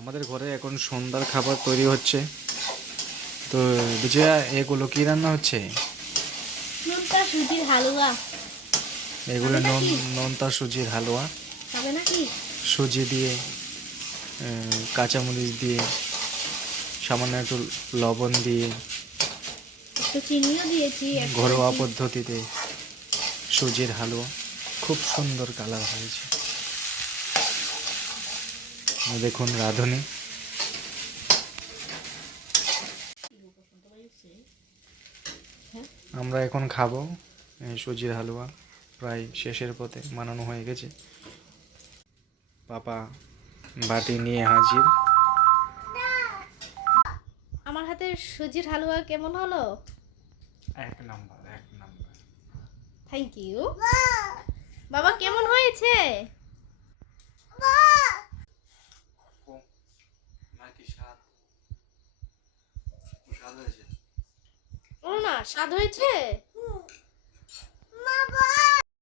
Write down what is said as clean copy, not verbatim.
আমাদের ঘরে এখন সন্ধ্যার খাবার তৈরি হচ্ছে। তো বিজয়া, এগুলো কি রান্না হচ্ছে? নোনতা সুজির হালুয়া। এগুলো খাবে নাকি? নোনতা সুজির হালুয়া। খাবে নাকি? সুজি দিয়ে, কাঁচামরিচ দিয়ে, সামান্য একটু লবণ দিয়ে, একটু চিনিও দিয়েছি, ঘরোয়া পদ্ধতিতে সুজির হালুয়া। খুব সুন্দর কালার হয়েছে। দেখুন রাঁধুনি। আমরা এখন খাবো এই সুজির হালুয়া। প্রায় শেষের পথে, বানানো হয়ে গেছে। পাপা বাটি নিয়ে হাজির। আমার হাতের সুজির হালুয়া কেমন হলো? এক নাম্বার, এক নাম্বার। Thank you. বাবা কেমন হয়েছে? ও না, স্বাদ হয়েছে?